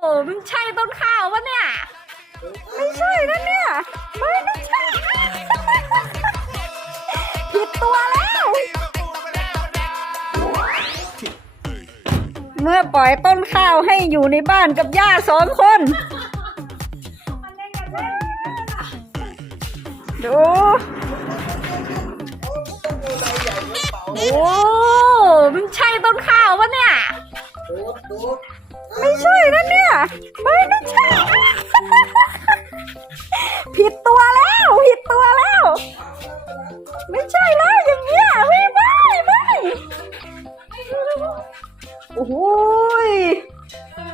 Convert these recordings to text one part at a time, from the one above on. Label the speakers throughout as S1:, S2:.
S1: โอ้มันใช่ต้นข้าวปะเนี่ย ไม่ใช่นะเนี่ยไม่ไม่ใช่ผิดตัวแล้ว เมื่อปล่อยต้นข้าวให้อยู่ในบ้านกับย่าสองคน ดู โอ้มันใช่ต้นข้าวปะเนี่ย ไม่ใช่นะเนี่ยไม่ไม่ใช่ ผิดตัวแล้ว ผิดตัวแล้ว ไม่ใช่แล้วอย่างเงี้ยไม่ไม่ไม่โอ้โหย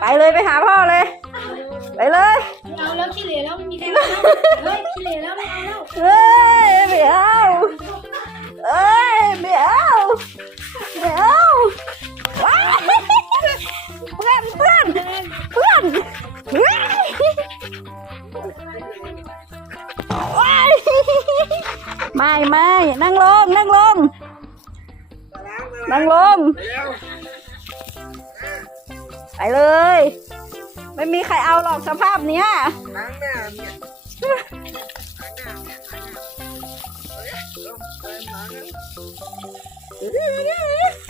S1: ไปเลยไปหาพ่อเลย ไปเลย
S2: ไม่เอาแล้วขี้เหร่แล้วไม่มีใครเอาแล้วเฮ้ยขี้เหร่แล้วไม่เอาแล้ว
S1: เอ้ย ไม่ไม่นั่งลงนั่งลง นั่งลง ไปเลย ไม่มีใครเอาหรอกสภาพเนี้ย
S3: เนี่ยล้างหน้าเนี่ยล้างหน้าเอ้ยเริ่มเริ่มล้างแล้ว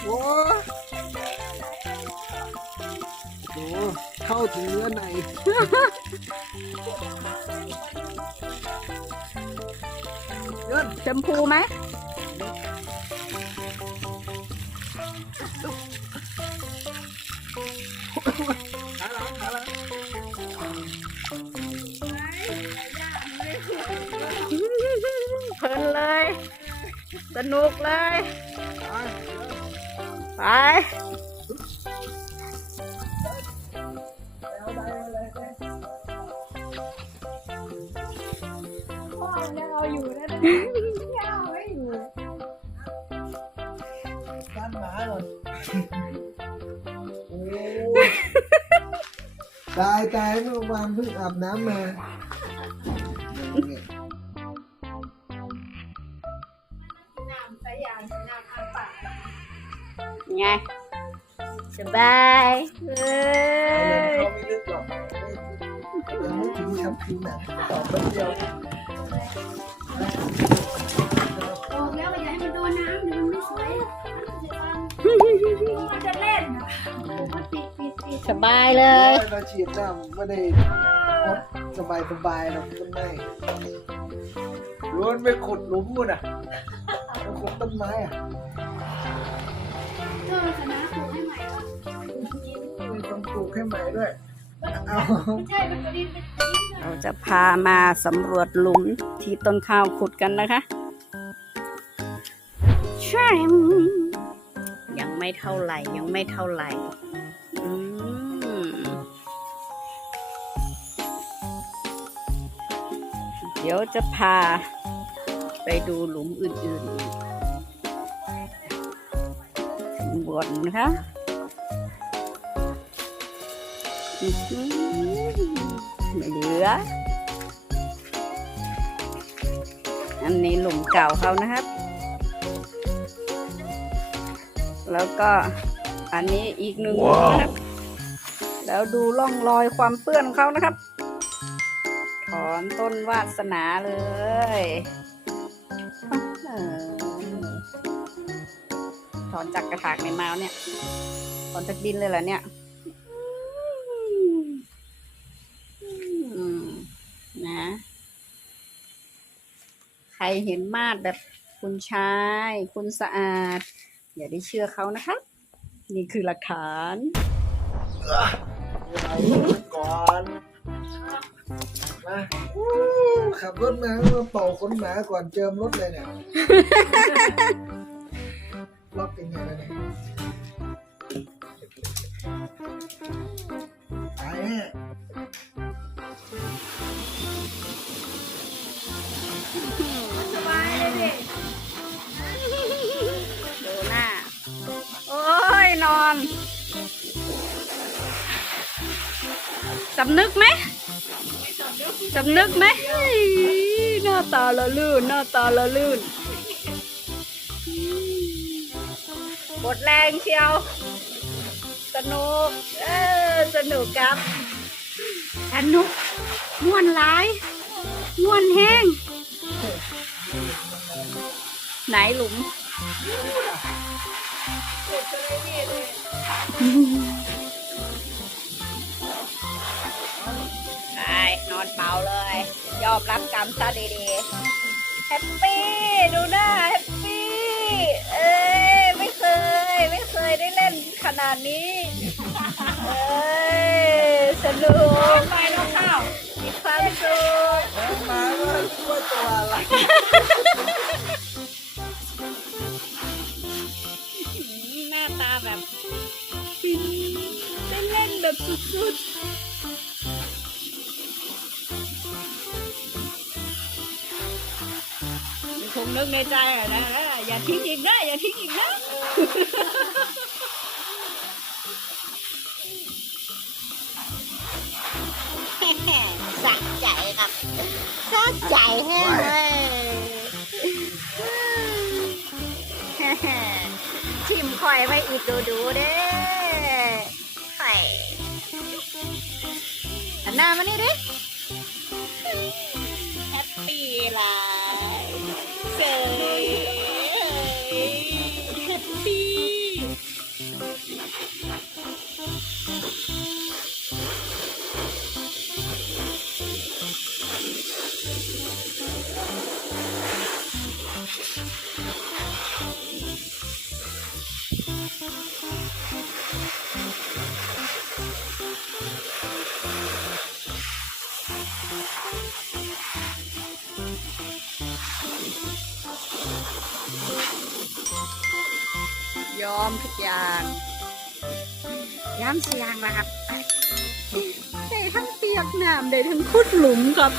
S3: โอ้โหเข้าถึงเนื้อในเงิน
S1: ชมพูไหมเพลินเลย สนุกเลย
S3: ไป ตายตายเมื่อวานเพิ่งอาบน้ำมา
S2: น้ำสายยางน้ำอาปาก
S1: ไงสบายเอ้ย
S3: เขาไม่ลึกหรอกยังไม่ถึงชั้นผิวหนังตอบแป๊บเดียว
S2: บอกแล้วว่าอย่าให้มันโดนน้ำเดี๋ยวมันไม่สวย มันจะเล่นมันปิดปิดปิด
S1: สบายเลย
S3: เราฉีดน้ำไม่ได้สบายสบายๆหรอกต้นไม้ล้วนไปขุดหลุมมุ่นอะไปขุดต้นไม้อะ
S2: เออคณะปลูกให้ใหม่ก่อน
S3: มีคนปลูกให้ใหม่ด้วย เอา
S2: ไม่ใช่เป็นประเด็นเป็นประเด็น
S1: เราจะพามาสำรวจหลุมที่ต้นข้าวขุดกันนะคะใช่ ไม่เท่าไหร่ ยังไม่เท่าไหร่เดี๋ยวจะพาไปดูหลุมอื่นๆอีกบนนะคะไม่เหลือ อันนี้หลุมเก่าเขานะครับ แล้วก็อันนี้อีกหนึ่งหลุมนะครับ แล้วดูร่องรอยความเปื้อนของเขานะครับ ถอนต้นวาสนาเลยเออถอนจากกระถางในมาวเนี่ย ถอนจากดินเลยเหรอเนี่ยอืมนะ ใครเห็นมาดแบบคุณชาย คุณสะอาด อย่าได้เชื่อเขานะคะ นี่คือหลักฐาน
S3: เอาก่อนมาขับรถมามาเป่าขนหมาก่อนเจิมรถเลยเนี่ย น
S1: อน สำนึกไหมสำนึกไหมเฮ้ยหน้าตาละลื่น หน้าตาละลื่นหมดแรงเชียว สนุก เออ สนุกครับสนุกม่วนหลายม่วนแห้งไหนหลุม ไปนอนเป่าเลย ยอมรับกรรมซะดีๆ แฮปปี้ ดูหน้าแฮปปี้ เอ้ยไม่เคย ไม่เคยได้เล่นขนาดนี้ เอ้ยสนุกไปน้องข้าวมีความสุข
S3: มาว่าตัวอะไร
S1: แบบสุดๆคงนึกในใจอะนะอย่าทิ้งอีกนะอย่าทิ้งอีกนะ
S2: สะใจครับสะใจแห้งเลย
S1: ชิมคอยไปอีกดูดูเด้ หน้ามานี่ดิ
S2: แฮปปี้ไลฟ์
S1: เจอ ยอมทุกอย่างย้ำเสียงนะครับได้ทั้งเปียกน้ำได้ทั้งคุดหลุมครับ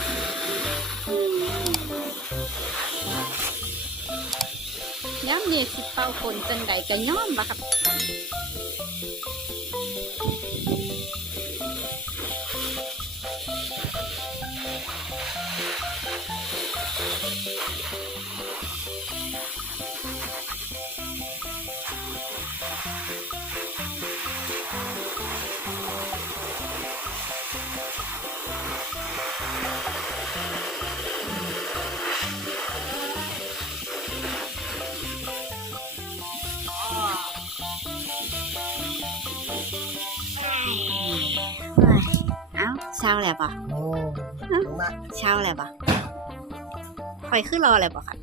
S1: ย้ำเนี่ยสิเป่าคนจังใดก็ย้อมบะครับ เอ้าเช้าแล้วปะ
S3: โอ้มา
S1: เช้าแล้วปะคอยขึ้นรอแล้วปะครับ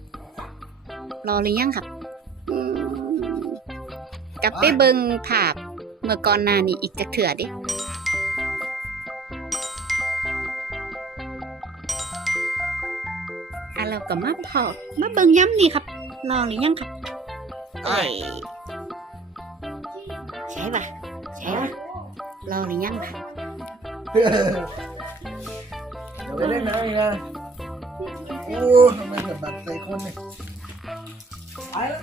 S1: รอหรือยังครับอืมกลับไปเบิงภาพเมื่อก่อนหน้านี้อีกจักเถื่อดิอะเราก็มาพอมาเบิงย้ำนี่ครับ รอหรือยังครับเอ้ยใช่ปะใช่ปะรอหรือยังครับ
S3: เดี๋ยวไปเล่นน้ำอีกนะโอ้ทำไมแบบบัดใส่คนเนี่ยไปแล้ว